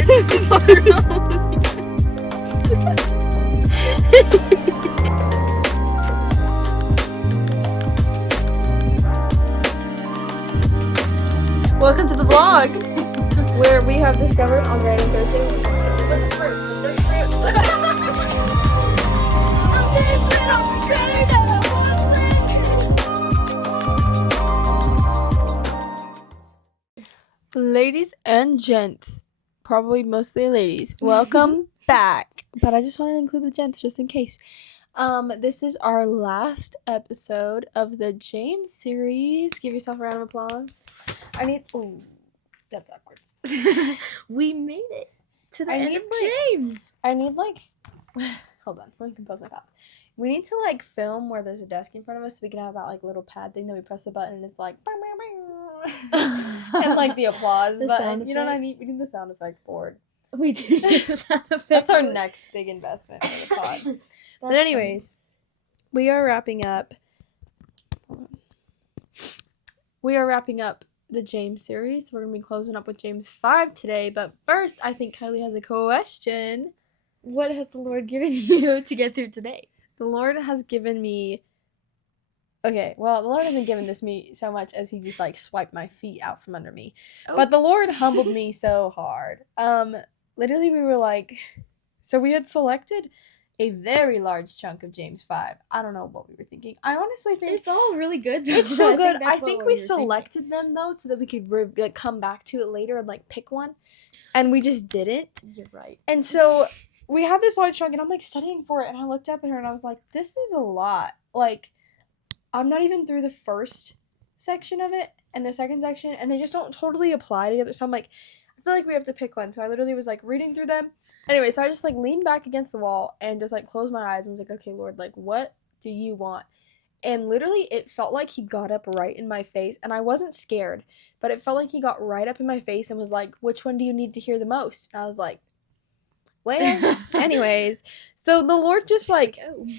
Welcome to the vlog, where we have discovered on random Thursdays. Ladies and gents, probably mostly ladies, welcome back. But I just wanted to include the gents just in case. This is our last episode of the James series. Give yourself a round of applause. Ooh, that's awkward. We made it to the end of James. Hold on, let me compose my thoughts. We need to film where there's a desk in front of us so we can have that little pad thing that we press the button and it's like and the applause button. You know what I mean? We need the sound effect board. We do. That's our next big investment for the pod. But anyways, we are wrapping up the James series. We're going to be closing up with James 5 today. But first, I think Kylie has a question. What has the Lord given you to get through today? The Lord has given me... Okay, well, the Lord hasn't given this me so much as he just, swiped my feet out from under me. Oh. But the Lord humbled me so hard. Literally, we were so we had selected a very large chunk of James 5. I don't know what we were thinking. I honestly think... It's all really good. It's so good. I think we selected them, though, so that we could come back to it later and, pick one. And we just didn't. You're right. And so we had this large chunk, and I'm, studying for it, and I looked up at her, and I was like, this is a lot. I'm not even through the first section of it and the second section, and they just don't totally apply together. So I'm I feel like we have to pick one. So I literally was, reading through them. Anyway, so I just, leaned back against the wall and just, closed my eyes and was like, okay, Lord, what do you want? And literally, it felt like he got up right in my face, and I wasn't scared, but it felt like he got right up in my face and was like, which one do you need to hear the most? And I was like, well, anyways, so the Lord just,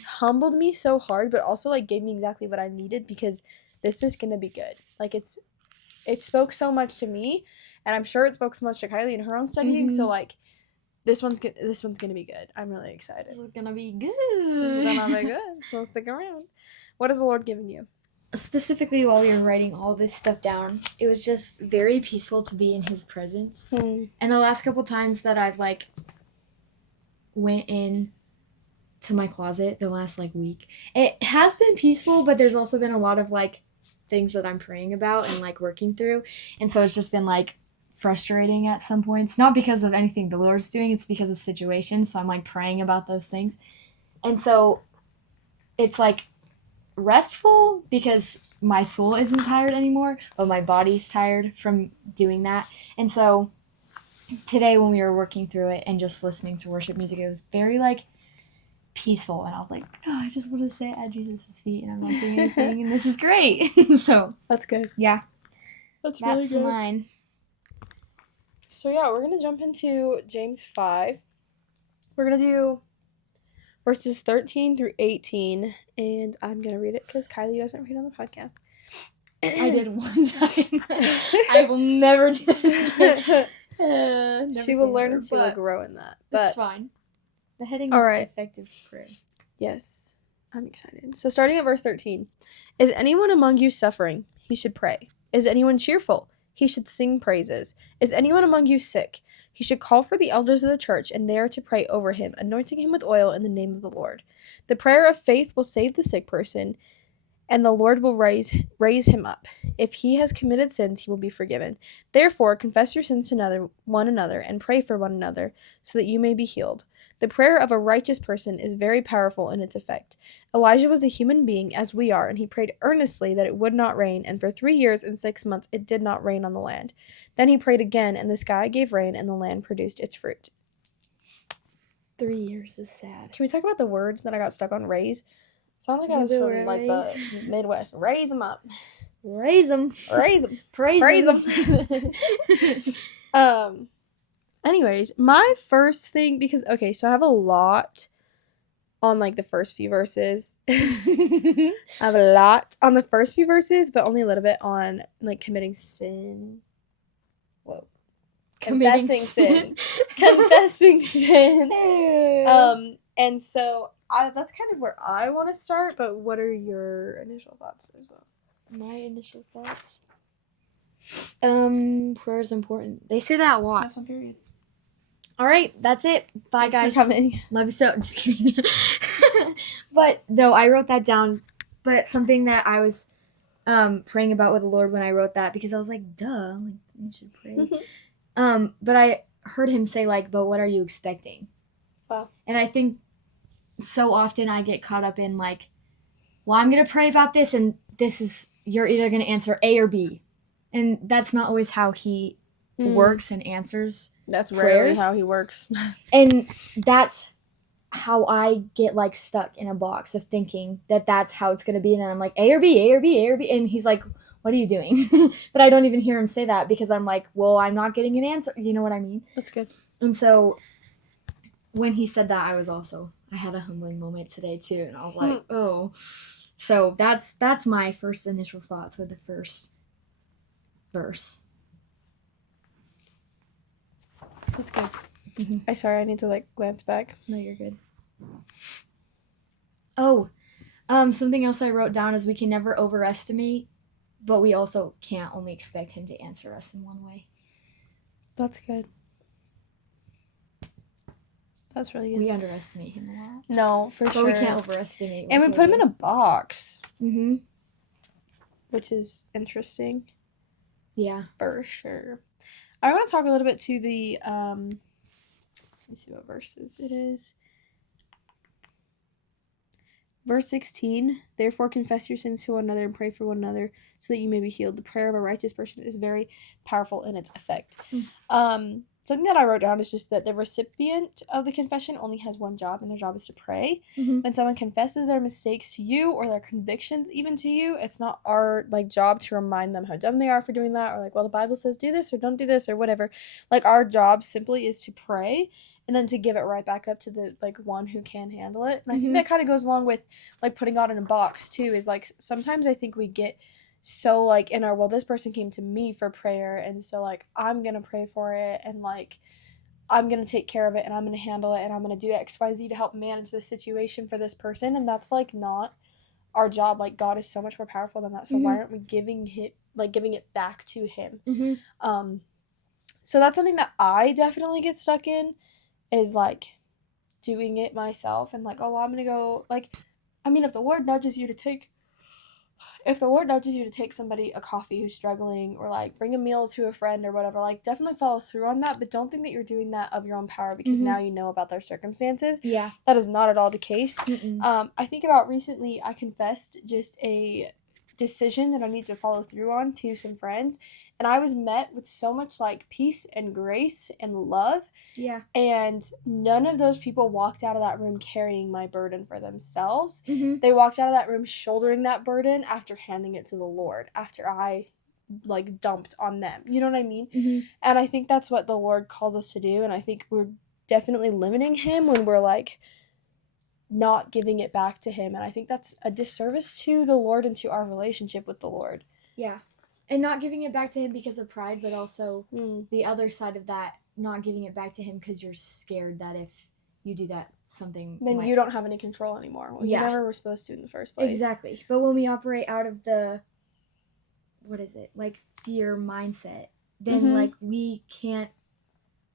humbled me so hard, but also, gave me exactly what I needed, because this is gonna be good. It spoke so much to me, and I'm sure it spoke so much to Kylie in her own studying, so, this one's gonna be good. I'm really excited. This is gonna be good. It's gonna be good, so stick around. What has the Lord given you? Specifically, while we were writing all this stuff down, it was just very peaceful to be in his presence. And the last couple times that I've, went in to my closet the last, week, it has been peaceful, but there's also been a lot of, things that I'm praying about and, working through. And so it's just been, frustrating at some points, not because of anything the Lord's doing, it's because of situations. So I'm praying about those things, and so it's restful because my soul isn't tired anymore, but my body's tired from doing that. And so today when we were working through it and just listening to worship music, it was very peaceful, and I was like, oh, I just want to sit at Jesus' feet and I'm not doing anything, and this is great. So that's good. Yeah, that's really good. Mine. So yeah, we're going to jump into James 5. We're going to do verses 13 through 18, and I'm going to read it because Kylie doesn't read on the podcast. I did one time. I will never do it again. She will learn and she will grow in that. But it's fine. The heading is effective prayer. Yes, I'm excited. So starting at verse 13. Is anyone among you suffering? He should pray. Is anyone cheerful? He should sing praises. Is anyone among you sick? He should call for the elders of the church, and they are to pray over him, anointing him with oil in the name of the Lord. The prayer of faith will save the sick person, and the Lord will raise him up. If he has committed sins, he will be forgiven. Therefore, confess your sins to one another, and pray for one another, so that you may be healed. The prayer of a righteous person is very powerful in its effect. Elijah was a human being as we are, and he prayed earnestly that it would not rain, and for 3 years and 6 months it did not rain on the land. Then he prayed again, and the sky gave rain, and the land produced its fruit. 3 years is sad. Can we talk about the word that I got stuck on, raise? Sound like I was from the Midwest. Raise them up. Raise them. Raise them. Praise them. Anyways, my first thing, because, okay, so I have a lot on, the first few verses. I have a lot on the first few verses, but only a little bit on, committing sin. Whoa. Confessing sin. confessing sin. Hey. And so that's kind of where I want to start, but what are your initial thoughts as well? My initial thoughts. Prayer is important. They say that a lot. That's on period. All right, that's it. Bye, Thanks guys. for coming. Love you so. Just kidding. But no, I wrote that down. But something that I was praying about with the Lord when I wrote that, because I was like, duh, like you should pray. But I heard him say like, but what are you expecting? Wow. And I think so often I get caught up in like, well, I'm gonna pray about this, and you're either gonna answer A or B, and that's not always how he works and answers. That's rarely prayers. how he works. And that's how I get like stuck in a box of thinking that that's how it's gonna be, and then I'm like A or B, A or B, A or B, and he's like, what are you doing? But I don't even hear him say that because I'm like, well, I'm not getting an answer. You know what I mean? That's good. And so when he said that, I had a humbling moment today too, and I was like, oh. So that's my first initial thoughts with the first verse. That's good. Mm-hmm. I'm sorry, I need to like glance back. No, you're good. Oh, something else I wrote down is we can never overestimate, but we also can't only expect him to answer us in one way. That's good. That's really good. We underestimate him a lot. No, for sure. But we can't overestimate. And we put him in a box. Mm-hmm. Which is interesting. Yeah. For sure. I want to talk a little bit to the, let me see what verses it is. Verse 16, therefore confess your sins to one another and pray for one another so that you may be healed. The prayer of a righteous person is very powerful in its effect. Something that I wrote down is just that the recipient of the confession only has one job, and their job is to pray. Mm-hmm. When someone confesses their mistakes to you or their convictions even to you, it's not our like job to remind them how dumb they are for doing that, or like, well, the Bible says do this or don't do this or whatever. Like, our job simply is to pray and then to give it right back up to the like one who can handle it. And I think that kind of goes along with like putting God in a box too, is like sometimes I think we get so like in our, well, this person came to me for prayer, and so like I'm gonna pray for it, and like I'm gonna take care of it, and I'm gonna handle it, and I'm gonna do XYZ to help manage the situation for this person. And that's like not our job. Like, God is so much more powerful than that, so why aren't we giving it back to him? So that's something that I definitely get stuck in, is like doing it myself, and like, oh, well, I'm gonna go, like, I mean, if the Lord nudges you to take somebody a coffee who's struggling, or like bring a meal to a friend or whatever, like definitely follow through on that, but don't think that you're doing that of your own power because now you know about their circumstances. Yeah. That is not at all the case. Mm-mm. I think about recently I confessed just a decision that I need to follow through on to some friends, and I was met with so much like peace and grace and love. Yeah. And none of those people walked out of that room carrying my burden for themselves. Mm-hmm. They walked out of that room shouldering that burden after handing it to the Lord, after I like dumped on them. You know what I mean? Mm-hmm. And I think that's what the Lord calls us to do, and I think we're definitely limiting him when we're like not giving it back to him, and I think that's a disservice to the Lord and to our relationship with the Lord. Yeah. And not giving it back to him because of pride, but also the other side of that, not giving it back to him because you're scared that if you do that, something then you don't have any control anymore. Well, you never were supposed to in the first place. Exactly. But when we operate out of the, what is it, like fear mindset, then like we can't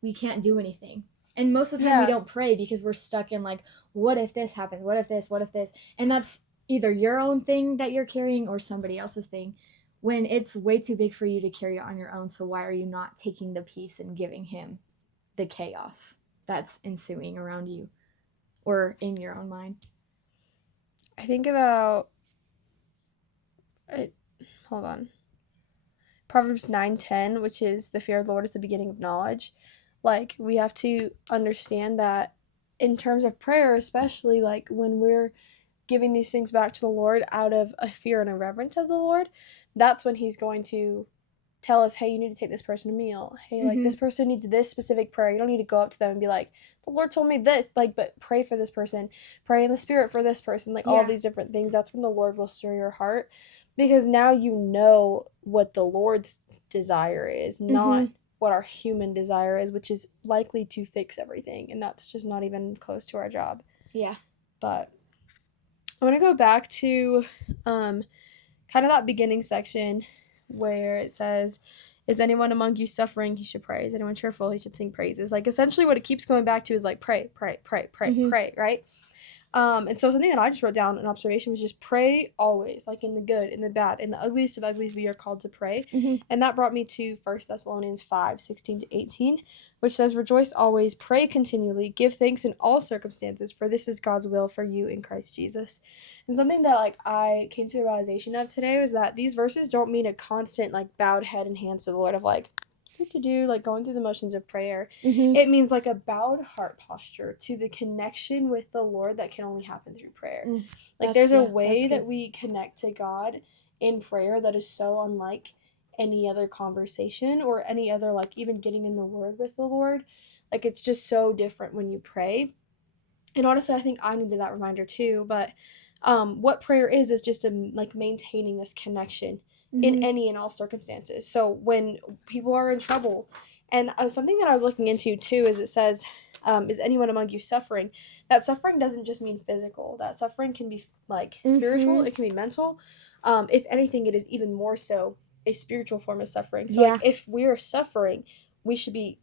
do anything. And most of the time we don't pray because we're stuck in like, what if this happens? What if this? And that's either your own thing that you're carrying or somebody else's thing, when it's way too big for you to carry on your own. So why are you not taking the peace and giving him the chaos that's ensuing around you or in your own mind? I think about hold on. Proverbs 9:10, which is the fear of the Lord is the beginning of knowledge. Like, we have to understand that in terms of prayer, especially like when we're giving these things back to the Lord out of a fear and a reverence of the Lord, that's when he's going to tell us, hey, you need to take this person a meal. Hey, like, this person needs this specific prayer. You don't need to go up to them and be like, the Lord told me this, like, but pray for this person. Pray in the Spirit for this person. Like, all these different things. That's when the Lord will stir your heart, because now you know what the Lord's desire is, not what our human desire is, which is likely to fix everything, and that's just not even close to our job. Yeah. But I want to go back to kind of that beginning section where it says, is anyone among you suffering? He should pray. Is anyone cheerful? He should sing praises. Like, essentially what it keeps going back to is like pray, pray, pray, pray, pray, right? And so something that I just wrote down, an observation, was just pray always, like in the good, in the bad, in the ugliest of uglies, we are called to pray. And that brought me to 1 Thessalonians 5:16-18, which says, rejoice always, pray continually, give thanks in all circumstances, for this is God's will for you in Christ Jesus. And something that like I came to the realization of today was that these verses don't mean a constant like bowed head and hands to the Lord of like like going through the motions of prayer. It means like a bowed heart posture to the connection with the Lord that can only happen through prayer. Like there's a way that we connect to God in prayer that is so unlike any other conversation or any other like even getting in the word with the Lord. Like it's just so different when you pray. And honestly, I think I needed that reminder too. But what prayer is just like maintaining this connection in any and all circumstances. So when people are in trouble, and something that I was looking into too is it says, is anyone among you suffering? That suffering doesn't just mean physical. That suffering can be like spiritual. It can be mental. If anything, it is even more so a spiritual form of suffering. So like if we are suffering, we should be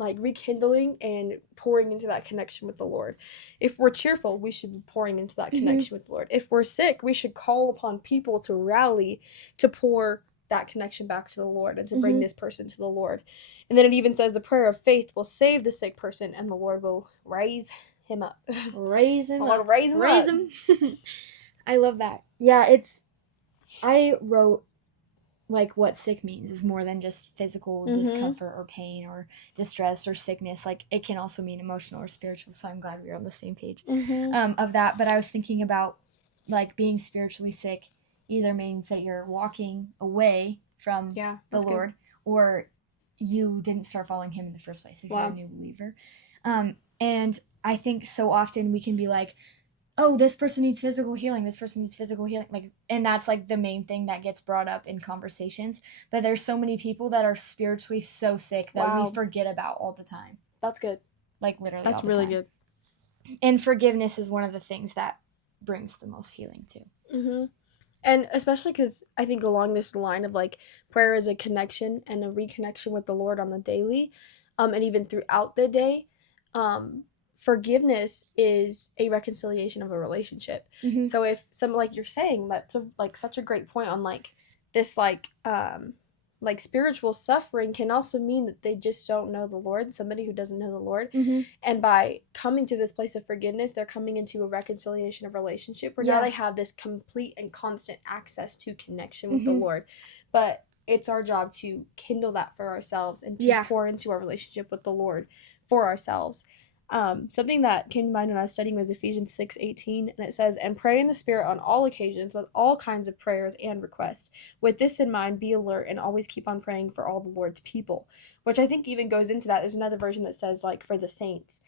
rekindling and pouring into that connection with the Lord. If we're cheerful, we should be pouring into that connection with the Lord. If we're sick, we should call upon people to rally to pour that connection back to the Lord and to bring this person to the Lord. And then it even says the prayer of faith will save the sick person and the Lord will raise him up. Raise him up. Raise him. I love that. Yeah, I wrote like what sick means is more than just physical discomfort or pain or distress or sickness. Like it can also mean emotional or spiritual. So I'm glad we're on the same page of that. But I was thinking about like being spiritually sick either means that you're walking away from the Lord or you didn't start following him in the first place if you're a new believer. And I think so often we can be like, oh, this person needs physical healing. This person needs physical healing. Like, and that's like the main thing that gets brought up in conversations. But there's so many people that are spiritually so sick that we forget about all the time. That's good. Like literally That's all the really time. good. And forgiveness is one of the things that brings the most healing too. And especially because I think along this line of like prayer is a connection and a reconnection with the Lord on the daily, and even throughout the day, forgiveness is a reconciliation of a relationship. So if some like you're saying that's like such a great point on like this like spiritual suffering can also mean that they just don't know the Lord, somebody who doesn't know the Lord. And by coming to this place of forgiveness, they're coming into a reconciliation of relationship where now they have this complete and constant access to connection with the Lord. But it's our job to kindle that for ourselves and to pour into our relationship with the Lord for ourselves. Something that came to mind when I was studying was Ephesians 6:18, and it says, and pray in the Spirit on all occasions with all kinds of prayers and requests. With this in mind, be alert and always keep on praying for all the Lord's people, which I think even goes into that. There's another version that says like for the saints.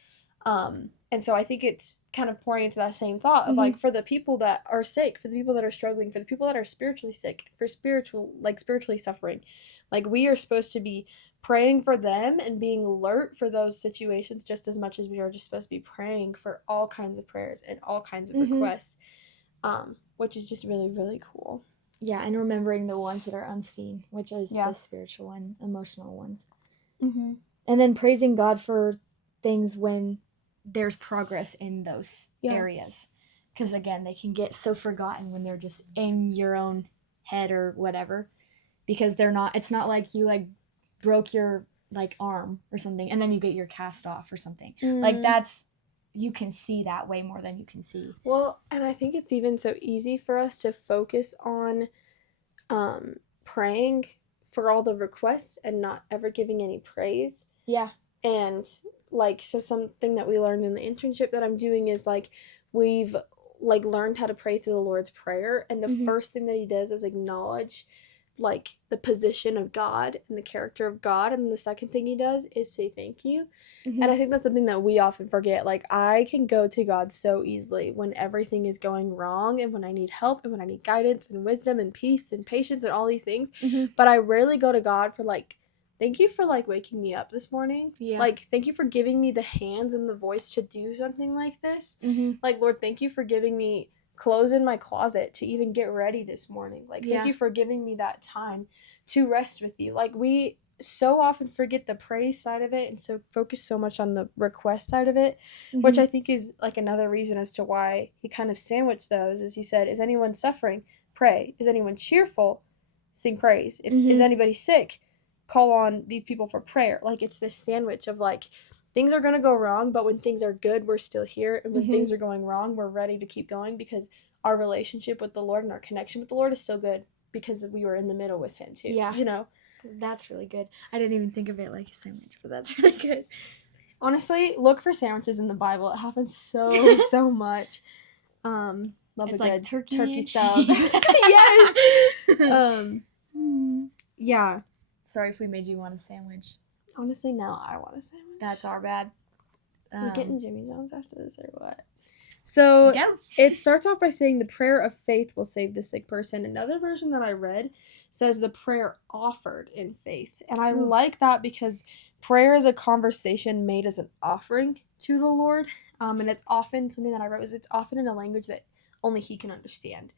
And so I think it's kind of pouring into that same thought of like for the people that are sick, for the people that are struggling, for the people that are spiritually sick, for spiritually suffering. Like we are supposed to be praying for them and being alert for those situations just as much as we are just supposed to be praying for all kinds of prayers and all kinds of requests, which is just really, really cool. Yeah, and remembering the ones that are unseen, which is the spiritual and emotional ones. And then praising God for things when there's progress in those areas. Because, again, they can get so forgotten when they're just in your own head or whatever. Because it's not like you, like, broke your, like, arm or something, and then you get your cast off or something. Like, you can see that way more than you can see. Well, and I think it's even so easy for us to focus on praying for all the requests and not ever giving any praise. Yeah. And, like, so something that we learned in the internship that I'm doing is, like, we've, like, learned how to pray through the Lord's Prayer, and the first thing that he does is acknowledge, like, the position of God and the character of God, and the second thing he does is say thank you. And I think that's something that we often forget. Like, I can go to God so easily when everything is going wrong and when I need help and when I need guidance and wisdom and peace and patience and all these things, but I rarely go to God for, like, thank you for, like, waking me up this morning. Yeah. Like, thank you for giving me the hands and the voice to do something like this. Mm-hmm. Like, Lord, thank you for giving me clothes in my closet to even get ready this morning. Like, thank you for giving me that time to rest with you. Like, we so often forget the praise side of it and so focus so much on the request side of it, which I think is, like, another reason as to why he kind of sandwiched those. Is he said, is anyone suffering? Pray. Is anyone cheerful? Sing praise. If is anybody sick? Call on these people for prayer. Like, it's this sandwich of, like, things are going to go wrong, but when things are good, we're still here. And when things are going wrong, we're ready to keep going because our relationship with the Lord and our connection with the Lord is still good because we were in the middle with him too. Yeah. You know? That's really good. I didn't even think of it like a sandwich, but that's really good. Honestly, look for sandwiches in the Bible. It happens so much. Love It's a like good turkey sub. Yes. Yeah. Sorry if we made you want a sandwich. Honestly, now I want a sandwich. That's our bad. We're getting Jimmy John's after this or what? So it starts off by saying the prayer of faith will save the sick person. Another version that I read says the prayer offered in faith. And I like that because prayer is a conversation made as an offering to the Lord. And it's often, something that I wrote is it's often in a language that only he can understand,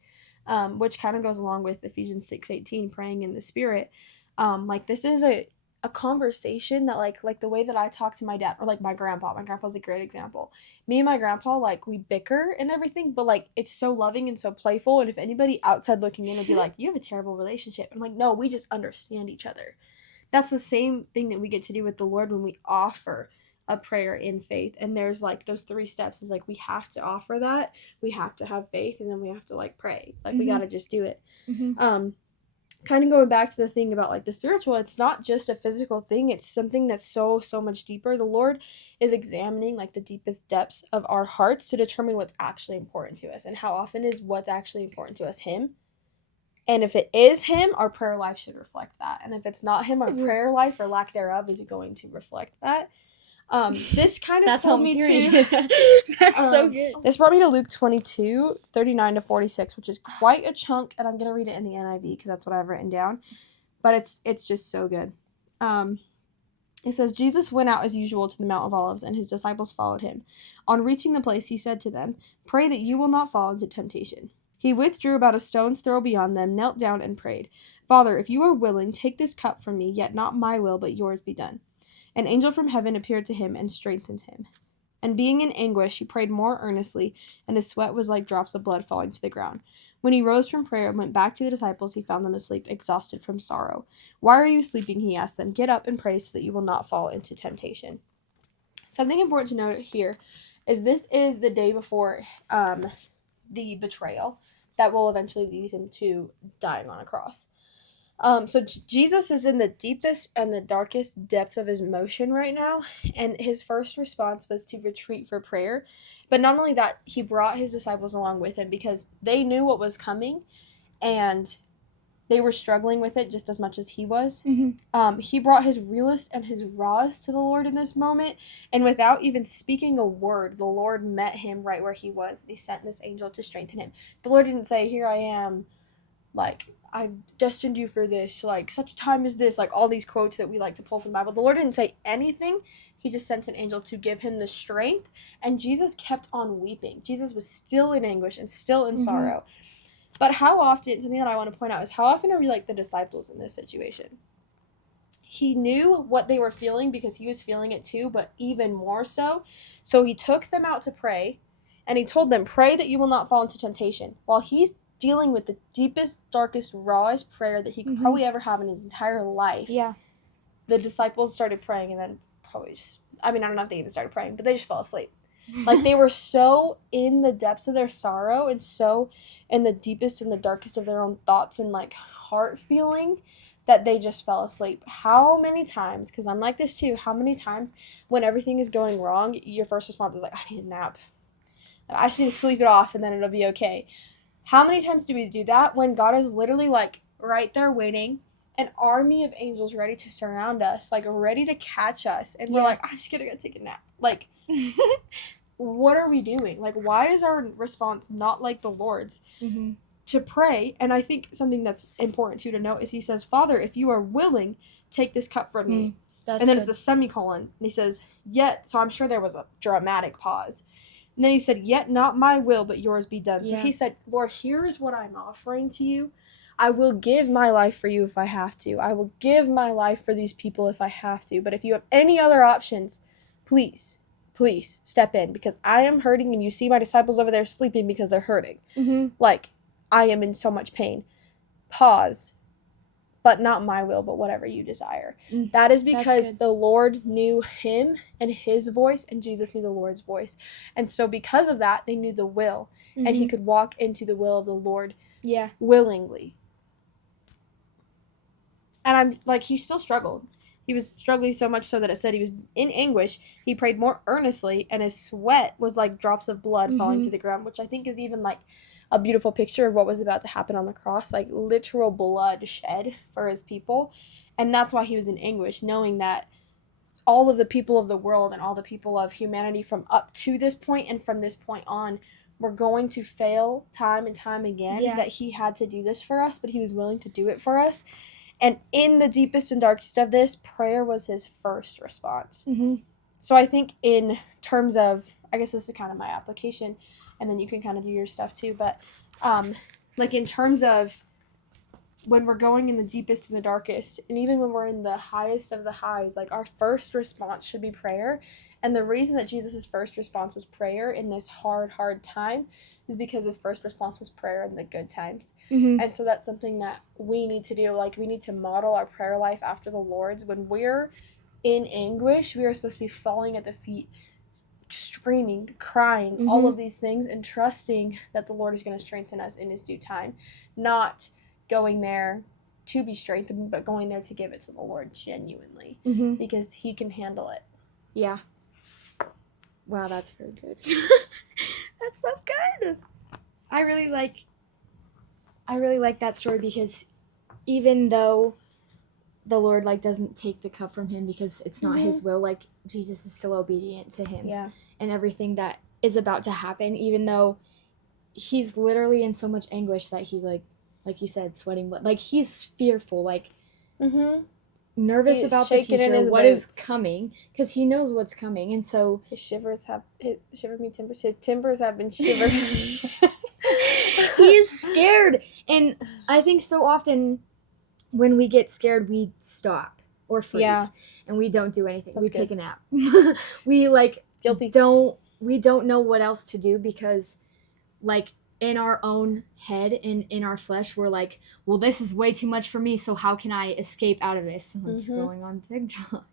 which kind of goes along with Ephesians 6:18, praying in the Spirit. Like, this is a conversation that, like the way that I talk to my dad, or, like, my grandpa's a great example. Me and my grandpa, like, we bicker and everything, but, like, it's so loving and so playful, and if anybody outside looking in would be like, you have a terrible relationship, I'm like, no, we just understand each other. That's the same thing that we get to do with the Lord when we offer a prayer in faith. And there's, like, those 3 steps is, like, we have to offer that, we have to have faith, and then we have to, like, pray. Like, we gotta just do it. Kind of going back to the thing about, like, the spiritual, it's not just a physical thing, it's something that's so much deeper. The Lord is examining, like, the deepest depths of our hearts to determine what's actually important to us. And how often is what's actually important to us him? And if it is him, our prayer life should reflect that. And if it's not him, our prayer life or lack thereof is going to reflect that. This kind of pulled me to That's so good. This brought me to Luke 22:39-46, which is quite a chunk, and I'm gonna read it in the NIV because that's what I've written down. But it's just so good. It says, Jesus went out as usual to the Mount of Olives, and his disciples followed him. On reaching the place, he said to them, "Pray that you will not fall into temptation." He withdrew about a stone's throw beyond them, knelt down, and prayed, "Father, if you are willing, take this cup from me, yet not my will, but yours be done." An angel from heaven appeared to him and strengthened him. And being in anguish, he prayed more earnestly, and his sweat was like drops of blood falling to the ground. When he rose from prayer and went back to the disciples, he found them asleep, exhausted from sorrow. "Why are you sleeping?" he asked them. "Get up and pray so that you will not fall into temptation." Something important to note here is this is the day before the betrayal that will eventually lead him to dying on a cross. So Jesus is in the deepest and the darkest depths of his emotion right now, and his first response was to retreat for prayer. But not only that, he brought his disciples along with him because they knew what was coming, and they were struggling with it just as much as he was. He brought his realest and his rawest to the Lord in this moment, and without even speaking a word, the Lord met him right where he was, and he sent this angel to strengthen him. The Lord didn't say, "Here I am, like, I've destined you for this, like, such a time as this," like, all these quotes that we like to pull from the Bible. The Lord didn't say anything. He just sent an angel to give him the strength, and Jesus kept on weeping. Jesus was still in anguish and still in sorrow. But how often, something that I want to point out is how often are we like the disciples in this situation? He knew what they were feeling because he was feeling it too, but even more so. So he took them out to pray, and he told them, "Pray that you will not fall into temptation." While he's dealing with the deepest, darkest, rawest prayer that he could probably ever have in his entire life. Yeah. The disciples started praying, and then probably just, I mean, I don't know if they even started praying, but they just fell asleep. Like, they were so in the depths of their sorrow and so in the deepest and the darkest of their own thoughts and, like, heart feeling that they just fell asleep. How many times, because I'm like this too, how many times when everything is going wrong, your first response is like, "I need a nap. I just need to sleep it off and then it'll be okay." How many times do we do that when God is literally, like, right there waiting, an army of angels ready to surround us, like, ready to catch us, and we're like, "I just gotta go take a nap." Like, what are we doing? Like, why is our response not like the Lord's? To pray, and I think something that's important too to note is he says, "Father, if you are willing, take this cup from me. That's and then good. it's a semicolon. And he says, yet, so I'm sure there was a dramatic pause. And then he said, yet not my will, but yours be done. So he said, Lord, here is what I'm offering to you. I will give my life for you if I have to. I will give my life for these people if I have to. But if you have any other options, please step in, because I am hurting and you see my disciples over there sleeping because they're hurting. Like, I am in so much pain. Pause. But not my will, but whatever you desire. That is because the Lord knew him and his voice, and Jesus knew the Lord's voice. And so because of that, they knew the will, and he could walk into the will of the Lord willingly. And I'm like, he still struggled. He was struggling so much so that it said he was in anguish. He prayed more earnestly, and his sweat was like drops of blood falling to the ground, which I think is even like a beautiful picture of what was about to happen on the cross, like literal blood shed for his people. And that's why he was in anguish, knowing that all of the people of the world and all the people of humanity from up to this point and from this point on were going to fail time and time again, that he had to do this for us, but he was willing to do it for us. And in the deepest and darkest of this, prayer was his first response. So I think in terms of, I guess this is kind of my application, and then you can kind of do your stuff too, but like in terms of when we're going in the deepest and the darkest, and even when we're in the highest of the highs, like our first response should be prayer. And the reason that Jesus' first response was prayer in this hard time is because his first response was prayer in the good times. And so that's something that we need to do. Like, we need to model our prayer life after the Lord's. When we're in anguish, we are supposed to be falling at the feet, screaming, crying, all of these things, and trusting that the Lord is going to strengthen us in his due time. Not going there to be strengthened, but going there to give it to the Lord genuinely, because he can handle it. Yeah. Wow, that's very good. That's so good. I really like that story, because even though the Lord like doesn't take the cup from him because it's not his will, like Jesus is still obedient to him. And everything that is about to happen, even though he's literally in so much anguish that he's like you said, sweating blood. Like, he's fearful, like nervous about the future, what is coming, because he knows what's coming. And so his timbers have been shivered. He's scared. And I think so often when we get scared, we stop or freeze, and we don't do anything. We take a nap. We like guilty. We don't know what else to do, because like in our own head and in our flesh, we're like, well, this is way too much for me, so how can I escape out of this? Someone's scrolling on TikTok.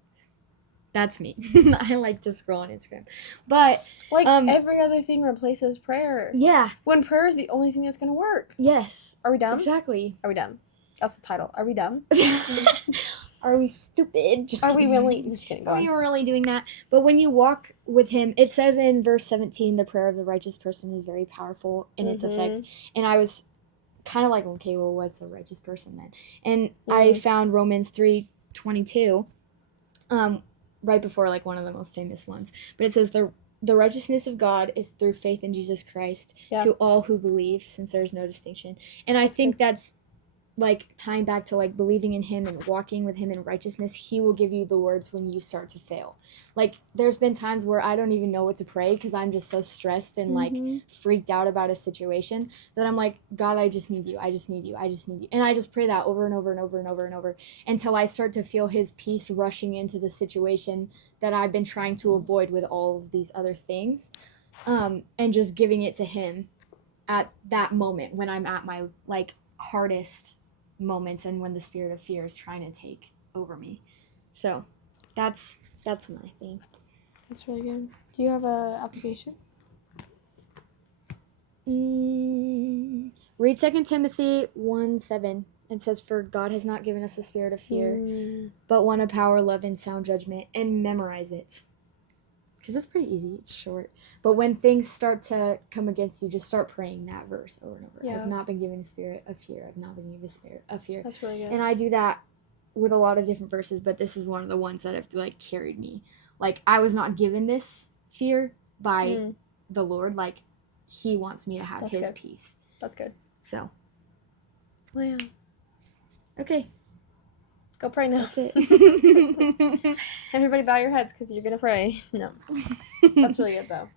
That's me. I like to scroll on Instagram. But like every other thing replaces prayer. Yeah. When prayer is the only thing that's going to work. Yes. Are we dumb? Exactly. Are we dumb? That's the title. Are we dumb? Are we stupid? Just kidding. Just kidding. Go on. Are we really doing that? But when you walk with him, it says in verse 17, the prayer of the righteous person is very powerful in its effect. And I was kind of like, okay, well, what's a righteous person then? And I found Romans 3:22, right before like one of the most famous ones. But it says the righteousness of God is through faith in Jesus Christ to all who believe, since there's no distinction. And I think that's like tying back to like believing in him and walking with him in righteousness. He will give you the words when you start to fail. Like, there's been times where I don't even know what to pray because I'm just so stressed and like freaked out about a situation that I'm like, God, I just need you. I just need you. I just need you. And I just pray that over and over and over and over and over until I start to feel his peace rushing into the situation that I've been trying to avoid with all of these other things, and just giving it to him at that moment when I'm at my like hardest moments and when the spirit of fear is trying to take over me. So that's my thing. That's really good. Do you have a application? Read 2 Timothy 1:7. It says, for God has not given us a spirit of fear, but one of power, love, and sound judgment. And memorize it, because it's pretty easy. It's short. But when things start to come against you, just start praying that verse over and over. I've not been given a spirit of fear. I've not been given a spirit of fear. That's really good. And I do that with a lot of different verses, but this is one of the ones that have like carried me. Like, I was not given this fear by the Lord. Like, he wants me to have his peace. That's good. So. Well, yeah. Okay. Go pray now. That's it. Everybody bow your heads because you're going to pray. No. That's really good, though.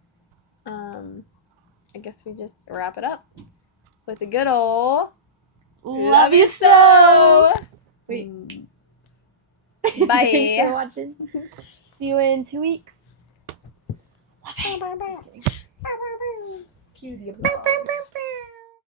I guess we just wrap it up with a good ole love you so. Wait. Bye. Thanks for watching. See you in 2 weeks. Just kidding. Cue the applause.